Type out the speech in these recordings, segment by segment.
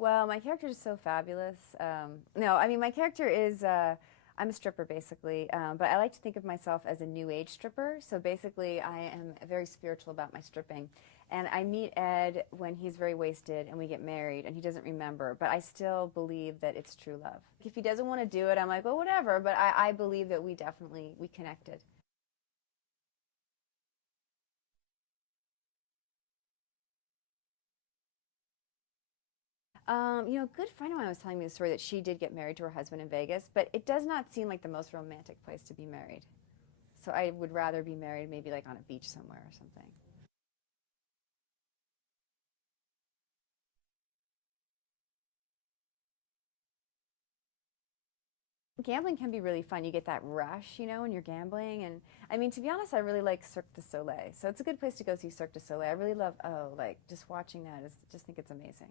Well, my character is so fabulous. No, I mean, my character is, I'm a stripper basically, but I like to think of myself as a new age stripper. So basically, I am very spiritual about my stripping. And I meet Ed when he's very wasted and we get married and he doesn't remember, but I still believe that it's true love. If he doesn't want to do it, I'm like, well, whatever, but I believe that we connected. A good friend of mine was telling me the story that she did get married to her husband in Vegas, but it does not seem like the most romantic place to be married. So I would rather be married maybe like on a beach somewhere or something. Gambling can be really fun. You get that rush, when you're gambling. And I mean, to be honest, I really like Cirque du Soleil. So it's a good place to go see Cirque du Soleil. I really love, like just watching that is just think it's amazing.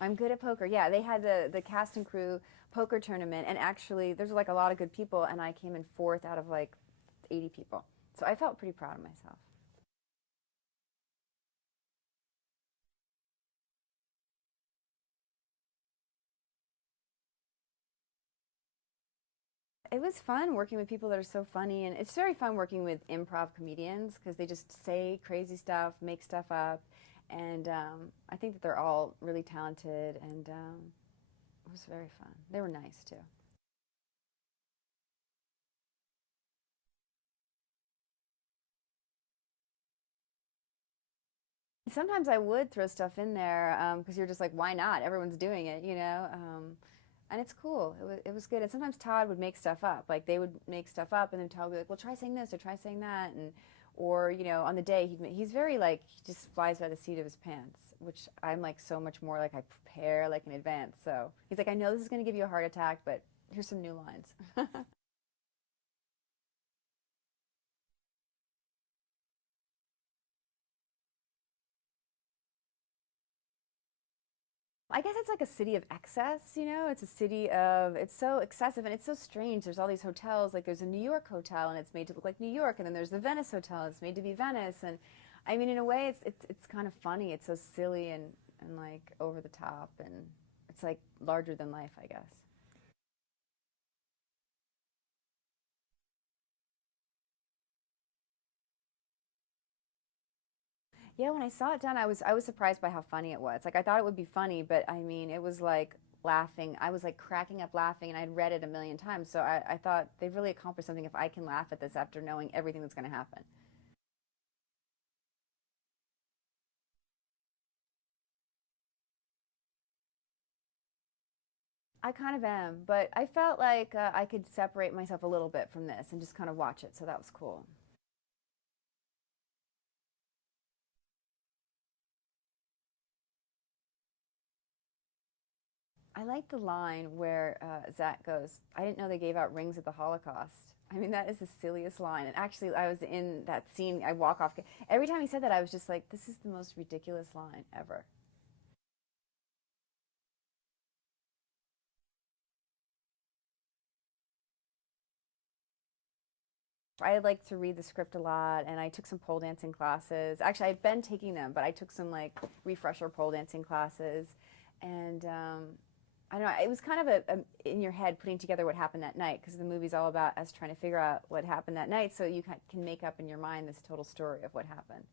I'm good at poker. Yeah, they had the cast and crew poker tournament, and actually, there's like a lot of good people, and I came in fourth out of like 80 people. So I felt pretty proud of myself. It was fun working with people that are so funny, and it's very fun working with improv comedians because they just say crazy stuff, make stuff up, and I think that they're all really talented, and it was very fun. They were nice too. Sometimes I would throw stuff in there because you're just like, why not? Everyone's doing it. And it's cool. It was good. And sometimes Todd would make stuff up. Like they would make stuff up, and then Todd would be like, "Well, try saying this or try saying that," and or on the day he's very like he just flies by the seat of his pants, which I'm like so much more like I prepare like in advance. So he's like, "I know this is going to give you a heart attack, but here's some new lines." I guess it's like a city of excess. It's a city of, it's so excessive and it's so strange. There's all these hotels, like there's a New York hotel and it's made to look like New York, and then there's the Venice hotel, and it's made to be Venice. And I mean, in a way, it's kind of funny. It's so silly and like over the top, and it's like larger than life, I guess. Yeah, when I saw it done, I was surprised by how funny it was. Like I thought it would be funny, but I mean, it was like laughing. I was like cracking up laughing, and I'd read it a million times. So I thought they've really accomplished something if I can laugh at this after knowing everything that's going to happen. I kind of am, but I felt like I could separate myself a little bit from this and just kind of watch it. So that was cool. I like the line where Zach goes, "I didn't know they gave out rings at the Holocaust." I mean, that is the silliest line. And actually, I was in that scene. I walk off. Every time he said that, I was just like, this is the most ridiculous line ever. I like to read the script a lot, and I took some pole dancing classes. Actually, I'd been taking them, but I took some like refresher pole dancing classes, and I don't know. It was kind of in your head putting together what happened that night because the movie's all about us trying to figure out what happened that night, so you can make up in your mind this total story of what happened.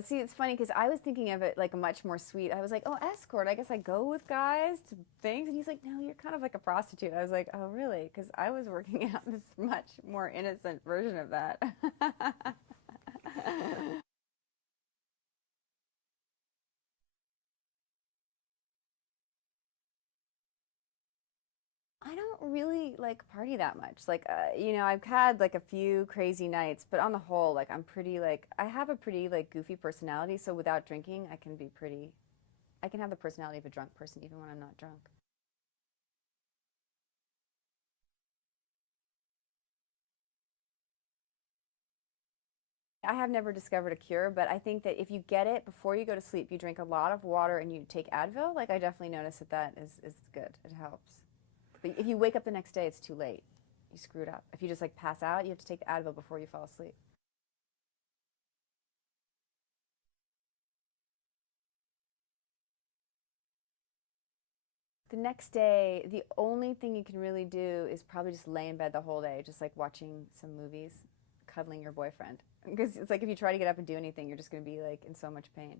See, it's funny because I was thinking of it like a much more sweet. I was like, oh, escort. I guess I go with guys to things. And he's like, no, you're kind of like a prostitute. I was like, oh, really? Because I was working out this much more innocent version of that. I don't really like party that much. Like, I've had like a few crazy nights, but on the whole, like I'm pretty like I have a pretty like goofy personality. So without drinking, I can be pretty. I can have the personality of a drunk person even when I'm not drunk. I have never discovered a cure, but I think that if you get it before you go to sleep, you drink a lot of water and you take Advil, like I definitely notice that is good. It helps. But if you wake up the next day, it's too late. You screwed up. If you just like pass out, you have to take the Advil before you fall asleep. The next day, the only thing you can really do is probably just lay in bed the whole day, just like watching some movies, cuddling your boyfriend. Because it's like if you try to get up and do anything, you're just going to be like in so much pain.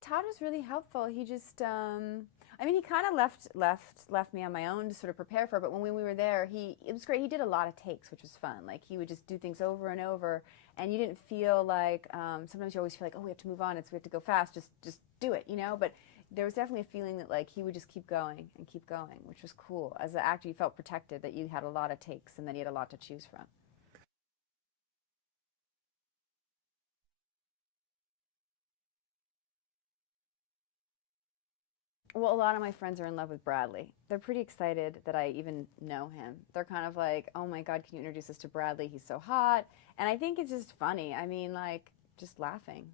Todd was really helpful. He just, I mean, he kind of left me on my own to sort of prepare for it. But when we were there, it was great. He did a lot of takes, which was fun. Like he would just do things over and over, and you didn't feel like sometimes you always feel like, oh, we have to move on. We have to go fast. Just do it, you know. But there was definitely a feeling that like he would just keep going, which was cool. As an actor, you felt protected that you had a lot of takes and then you had a lot to choose from. Well, a lot of my friends are in love with Bradley. They're pretty excited that I even know him. They're kind of like, oh my God, can you introduce us to Bradley? He's so hot. And I think it's just funny. I mean, like, just laughing.